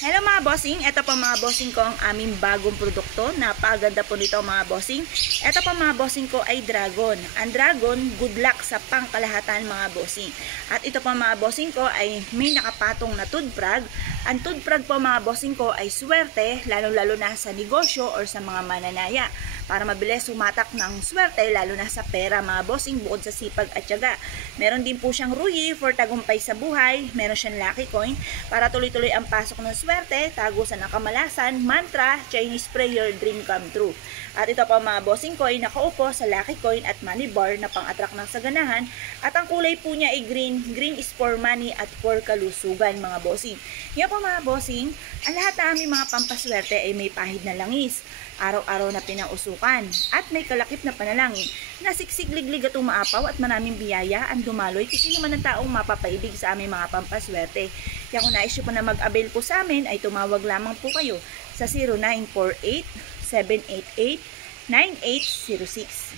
Hello mga bossing, ito po mga bossing ko ang aming bagong produkto. Napakaganda po nito mga bossing. Ito po mga bossing ko ay dragon. Ang dragon, good luck sa pangkalahatan mga bossing. At ito po mga bossing ko ay may nakapatong na toothbrag. Ang toothbrag po mga bossing ko ay swerte, lalo-lalo na sa negosyo or sa mga mananaya. Para mabilis sumatak ng swerte, lalo na sa pera mga bossing, bukod sa sipag at tiyaga. Meron din po siyang ruyi for tagumpay sa buhay. Meron siyang lucky coin para tuloy-tuloy ang pasok ng swerte, tagusan ng kamalasan, mantra, Chinese prayer, dream come true. At ito po mga bossing ko ay nakaupo sa lucky coin at money bar na pang-attract ng saganahan. At ang kulay po niya ay green. Green is for money at for kalusugan mga bossing. Yan po mga bossing, ang lahat na aming mga pampaswerte ay may pahid na langis. Araw-araw na pinausukan at may kalakip na panalangin na siksik-liglig at umaapaw at maraming biyaya ang dumaloy kasi naman ang taong mapapaibig sa aming mga pampaswerte. Kaya kung nais nyo po na mag-avail po sa amin ay tumawag lamang po kayo sa 0948-788-9806.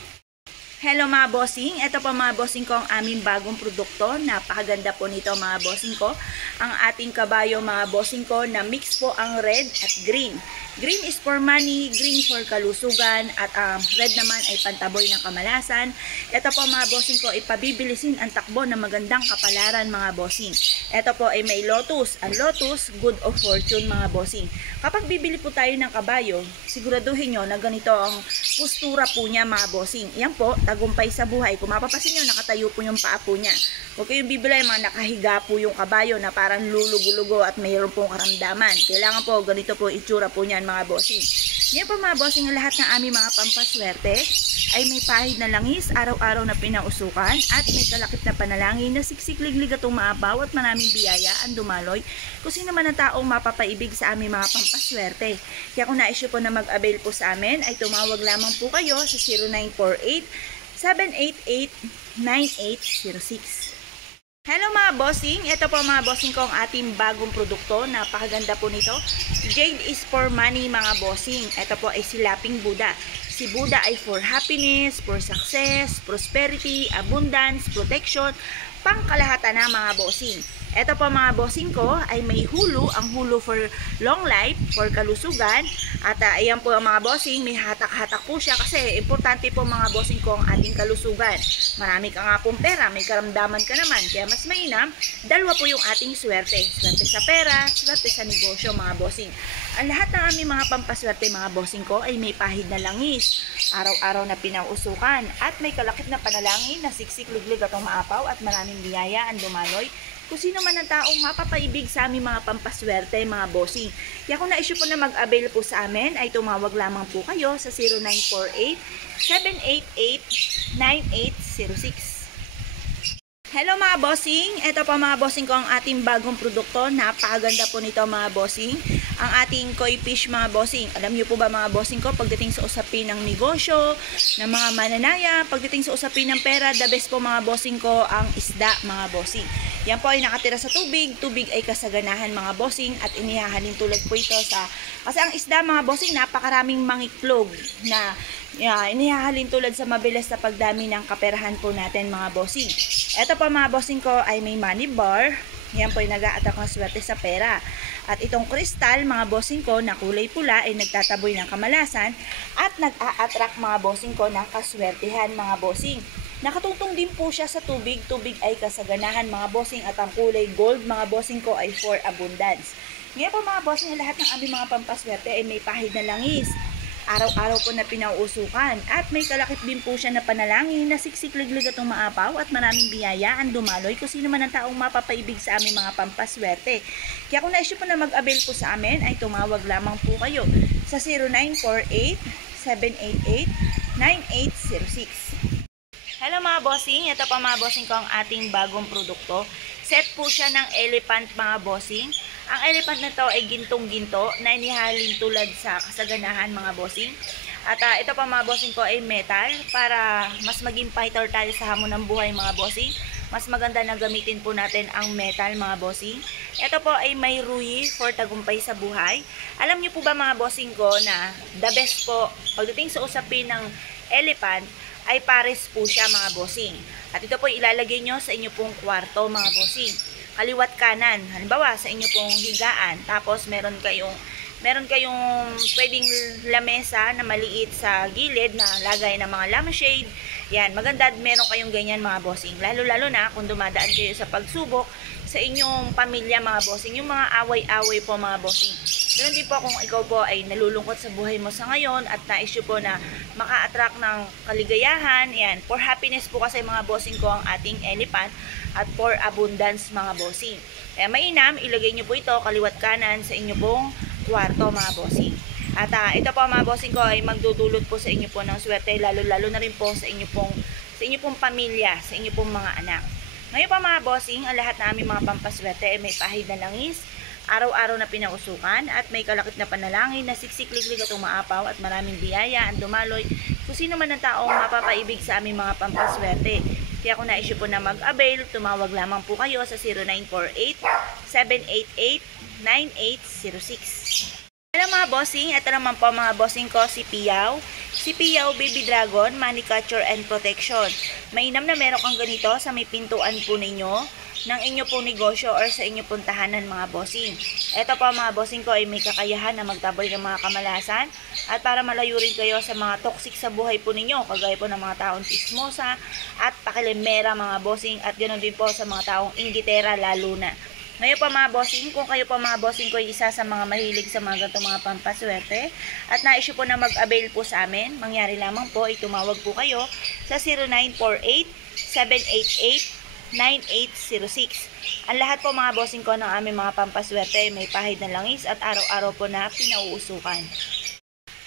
Hello mga bossing, ito po mga bossing ko ang aming bagong produkto. Napakaganda po nito mga bossing ko. Ang ating kabayo mga bossing ko na mix po ang red at green. Green is for money, green for kalusugan, at red naman ay pantaboy ng kamalasan. Ito po mga bossing ko, ipabibilisin ang takbo ng magandang kapalaran mga bossing. Ito po ay may lotus. Ang lotus, good of fortune mga bossing. Kapag bibili po tayo ng kabayo, siguraduhin nyo na ganito ang postura po niya mga bossing. Yan po, tagumpay sa buhay. Kung mapapasin nyo, nakatayo po yung paa po niya. Huwag kayong bibili mga nakahiga po yung kabayo na parang lulugo-lugo at mayroon pong karamdaman. Kailangan po, ganito po itsura po niyan mga bossing. Yan po mga bossing, ang lahat ng aming mga pampaswerte ay may pahid na langis, araw-araw na pinausukan at may kalakip na panalangin na siksik-liglig at umaapaw at maraming biyaya ang dumaloy kung sino man ang taong mapapaibig sa aming mga pampaswerte. Kaya kung nais nyo po na mag-avail po sa amin ay tumawag lamang po kayo sa 0948-788-9806. Hello mga bossing, ito po mga bossing ko ang ating bagong produkto. Napakaganda po nito. Jade is for money mga bossing. Ito po ay silaping Buddha. Si Buddha ay for happiness, for success, prosperity, abundance, protection, pangkalahatan na mga bossing. Ito po mga bossing ko ay may hulu, ang hulu for long life, for kalusugan. At ayan po ang mga bossing, may hatak-hatak po siya kasi importante po mga bossing ko ang ating kalusugan. Marami ka nga pong pera, may karamdaman ka naman. Kaya mas mainam, dalawa po yung ating swerte. Swerte sa pera, swerte sa negosyo mga bossing. Ang lahat ng aming mga pampaswerte mga bossing ko ay may pahid na langis. Araw-araw na pinausukan at may kalakip na panalangin na siksik-liglig at umaapaw at maraming biyaya ang dumaloy kung sino man ang taong mapapaibig sa aming mga pampaswerte mga bossing. Kaya kung na-issue po na mag-avail po sa amin ay tumawag lamang po kayo sa 0948-788-9806. Hello mga bossing, ito po mga bossing ko ang ating bagong produkto. Napakaganda po nito mga bossing. Ang ating koi fish mga bossing. Alam niyo po ba mga bossing ko, pagdating sa usapin ng negosyo, ng mga mananaya, pagdating sa usapin ng pera, the best po mga bossing ko ang isda mga bossing. Yan po ay nakatira sa tubig. Tubig ay kasaganahan mga bossing at inihahalin tulad po ito sa... Kasi ang isda mga bossing, napakaraming mangiklog na inihahalin tulad sa mabilis na pagdami ng kaperahan po natin mga bossing. Ito po mga bossing ko ay may money bar. Yan po ay nag-a-attract ng swerte sa pera. At itong kristal mga bossing ko na kulay pula ay nagtataboy ng kamalasan at nag-a-attract mga bossing ko ng kaswertehan mga bossing. Nakatungtong din po siya sa tubig. Tubig ay kasaganahan mga bossing at ang kulay gold mga bossing ko ay for abundance. Ngayon po mga bossing, lahat ng aming mga pampaswerte ay may pahid na langis. Araw-araw po na pinauusukan at may kalakip din po siya na panalangin na siksik-liglig at umaapaw at maraming biyaya ang dumaloy kung sino man ang taong mapapaibig sa aming mga pampaswerte. Kaya kung na-issue po na mag-avail po sa amin ay tumawag lamang po kayo sa 0948-788-9806. Hello mga bossing, ito pa mga bossing ko ang ating bagong produkto. Set po siya ng elephant mga bossing. Ang elephant na to ay gintong-ginto na inihalin tulad sa kasaganahan mga bossing. At ito pa mga bossing ko ay metal para mas maging fighter tayo sa hamon ng buhay mga bossing. Mas maganda na gamitin po natin ang metal mga bossing. Ito po ay may ruyi for tagumpay sa buhay. Alam niyo po ba mga bossing ko na the best po pagdating sa usapin ng elephant ay pares po siya mga bossing. At ito po ilalagay nyo sa inyo pong kwarto mga bossing. kaliwat kanan. Halimbawa, sa inyo pong higaan. Tapos, meron kayong pwedeng lamesa na maliit sa gilid na lagay ng mga lampshade. Yan, maganda meron kayong ganyan mga bossing. Lalo-lalo na kung dumadaan kayo sa pagsubok sa inyong pamilya mga bossing. Yung mga away-away po mga bossing. Ganun din po kung ikaw po ay nalulungkot sa buhay mo sa ngayon at nais po na maka-attract ng kaligayahan. Yan, for happiness po kasi mga bossing ko ang ating elephant at for abundance mga bossing. Kaya mainam, ilagay nyo po ito kaliwat kanan sa inyo pong kwarto mga bossing. At ito po mga bossing ko ay magdudulot po sa inyo po ng swerte, lalo-lalo na rin po sa inyo pong pamilya, sa inyo pong mga anak. Ngayon pa mga bossing, ang lahat na aming mga pampaswerte ay may pahid na langis, araw-araw na pinausukan, at may kalakip na panalangin na siksik-liglig at umaapaw at maraming biyaya ang dumaloy kung sino man ang taong mapapaibig sa aming mga pampaswerte. Kaya kung na-issue po na mag-avail, tumawag lamang po kayo sa 0948-788-9806. Hello mga bossing, ito naman po mga bossing ko si Piyaw. Si Piyaw Baby Dragon, Money Catcher and Protection. Mainam na meron kang ganito sa may pintuan po ninyo ng inyo pong negosyo or sa inyo pong tahanan mga bossing. Ito po mga bossing ko ay may kakayahan na magtaboy ng mga kamalasan at para malayo rin kayo sa mga toxic sa buhay po ninyo, kagaya po ng mga taong tismosa at pakilimera mga bossing, at ganoon din po sa mga taong inggitera lalo na. Ngayon pa mga bossing, kung kayo pa mga bossing ko ay isa sa mga mahilig sa mga ganitong mga pampaswerte at na-issue po na mag-avail po sa amin, mangyari lamang po ay tumawag po kayo sa 0948-788-9806. Ang lahat po mga bossing ko ng aming mga pampaswerte may pahid na langis at araw-araw po na pinauusukan.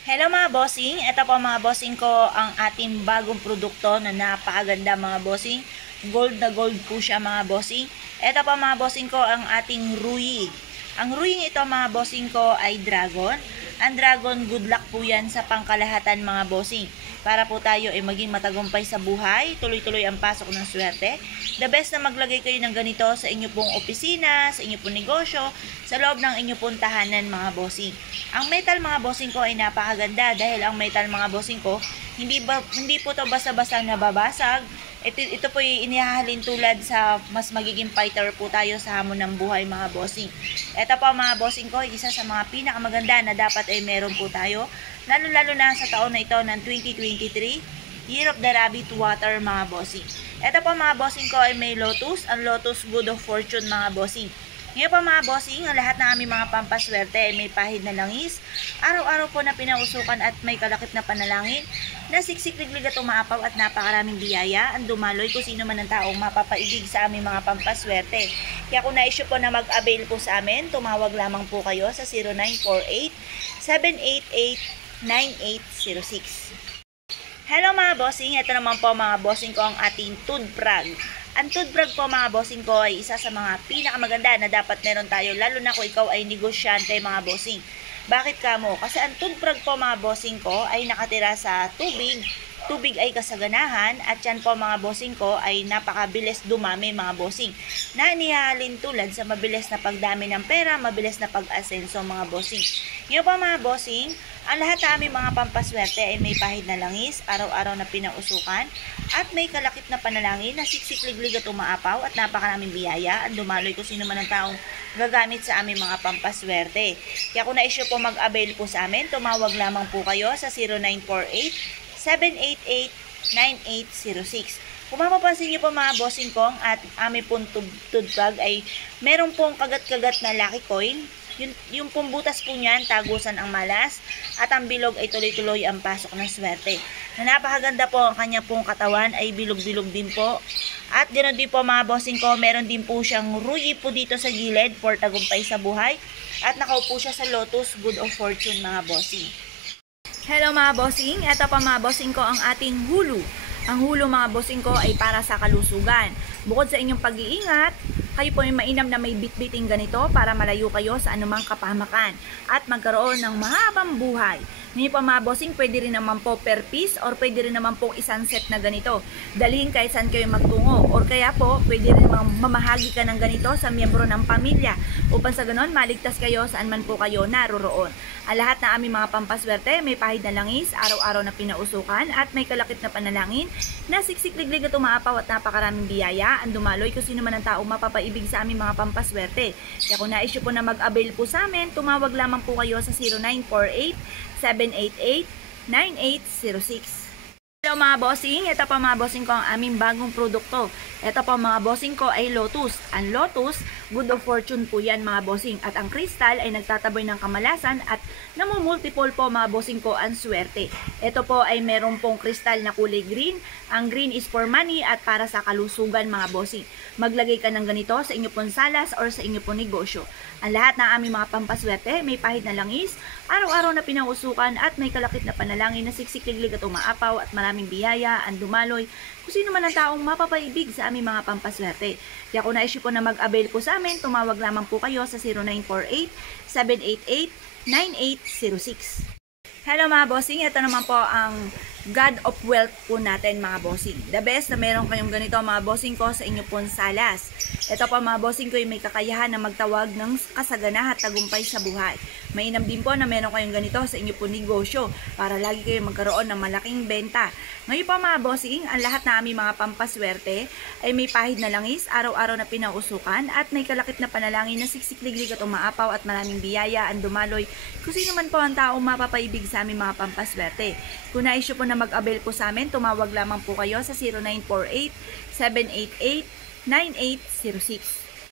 Hello mga bossing, ito po mga bossing ko ang ating bagong produkto na napakaganda mga bossing. Gold na gold po siya mga bossing. Ito pa mga bossing ko ang ating ruyi. Ang ruyi ito mga bossing ko ay dragon. Ang dragon, good luck po yan sa pangkalahatan mga bossing. Para po tayo ay maging matagumpay sa buhay, tuloy-tuloy ang pasok ng swerte. The best na maglagay kayo ng ganito sa inyo pong opisina, sa inyo pong negosyo, sa loob ng inyo pong tahanan mga bossing. Ang metal mga bossing ko ay napakaganda dahil ang metal mga bossing ko, hindi po to basta-basta nababasag. Ito po yung inihahalin tulad sa mas magiging fighter po tayo sa hamon ng buhay mga bossing. Ito po mga bossing ko, isa sa mga pinakamaganda na dapat ay meron po tayo. Lalo-lalo na sa taon na ito ng 2023, Year of the Rabbit Water mga bossing. Ito po mga bossing ko ay may lotus, ang lotus good of fortune mga bossing. Ngayon pa mga bossing, ang lahat ng aming mga pampaswerte ay may pahid na langis, araw-araw po na pinausukan at may kalakip na panalangin, na siksik-liglig at umaapaw at napakaraming biyaya ang dumaloy kung sino man ang taong mapapaibig sa aming mga pampaswerte. Kaya kung na-issue po na mag-avail po sa amin, tumawag lamang po kayo sa 0948-788-9806. Hello mga bossing, ito naman po mga bossing ko ang ating toothbrag. Ang toothbrag po mga bossing ko ay isa sa mga pinakamaganda na dapat meron tayo, lalo na kung ikaw ay negosyante mga bossing. Bakit kamo? Kasi ang toothbrag po mga bossing ko ay nakatira sa tubig. Tubig ay kasaganahan at yan po mga bossing ko ay napakabilis dumami mga bossing. Na inihalin tulad sa mabilis na pagdami ng pera, mabilis na pag-asenso mga bossing. Ngayon po mga bossing, ang lahat na aming mga pampaswerte ay may pahid na langis, araw-araw na pinausukan, at may kalakip na panalangin na siksik-liglig at umaapaw at napakaraming biyaya ang dumaloy kung sino man ang taong gagamit sa aming mga pampaswerte. Kaya kung na-issue po mag-avail po sa amin, tumawag lamang po kayo sa 0948-788-9806. Kung mapapansin niyo po mga bossing ko, at aming pong toothbrag ay meron pong kagat-kagat na lucky coin. Yung pong butas po niyan, tagusan ang malas, at ang bilog ay tuloy-tuloy ang pasok ng swerte. Na napakaganda po ang kanya pong katawan ay bilog-bilog din po. At ganoon din po mga bossing ko, meron din po siyang ruyi po dito sa gilid for tagumpay sa buhay. At nakaupo siya sa lotus, good of fortune mga bossing. Hello mga bossing, eto pa mga bossing ko ang ating hulu. Ang hulu mga bossing ko ay para sa kalusugan. Bukod sa inyong pag-iingat, kayo po ay mainam na may bit-biting ganito para malayo kayo sa anumang kapahamakan at magkaroon ng mahabang buhay. Ngayon po mga bossing, pwede rin naman po per piece or pwede rin naman po isang set na ganito. Dalhin kahit saan kayo magtungo or kaya po pwede rin naman mamahagi ka ng ganito sa miyembro ng pamilya upang sa ganon maligtas kayo saan man po kayo naroroon. Ang lahat na aming mga pampaswerte, may pahid na langis, araw-araw na pinausukan at may kalakip na panalangin na siksik-liglig at umaapaw at napakaraming biyaya ang dumaloy kung sino man ang tao mapapaibig sa aming mga pampaswerte. Kaya kung nais po na mag-avail po sa amin, tumawag lamang po kayo sa 0948-788-9806. Hello mga bossing, ito pa mga bossing ko ang aming bagong produkto. Ito pa mga bossing ko ay Lotus. Ang Lotus, good of fortune po yan mga bossing. At ang crystal ay nagtataboy ng kamalasan at namumultiple po mga bossing ko ang swerte. Ito po ay meron pong crystal na kulay green. Ang green is for money at para sa kalusugan mga bossing. Maglagay ka ng ganito sa inyo pong salas or sa inyo pong negosyo. Ang lahat ng aming mga pampaswerte, may pahid na langis, araw-araw na pinausukan at may kalakip na panalangin na siksik-liglig at umaapaw at maraming biyaya, ang dumaloy, kung sino man ang taong mapapaibig sa aming mga pampaswerte. Kaya kung nais po na mag-avail po sa amin, tumawag lamang po kayo sa 0948-788-9806. Hello mga bossing, ito naman po ang God of Wealth po natin mga bossing. The best na meron kayong ganito mga bossing ko sa inyo pong salas. Ito po mga bossing ko ay may kakayahan na magtawag ng kasagana at tagumpay sa buhay. Mainam din po na meron kayong ganito sa inyo pong negosyo para lagi kayo magkaroon ng malaking benta. Ngayon po mga bossing, ang lahat na aming mga pampaswerte ay may pahid na langis, araw-araw na pinausukan at may kalakip na panalangin na siksik-liglig at umaapaw at maraming biyaya ang dumaloy kung sino man po ang taong mapapaibig sa aming mga pampaswerte. Kung nais po na mag-avail po sa amin, tumawag lamang po kayo sa 0948-788-9806.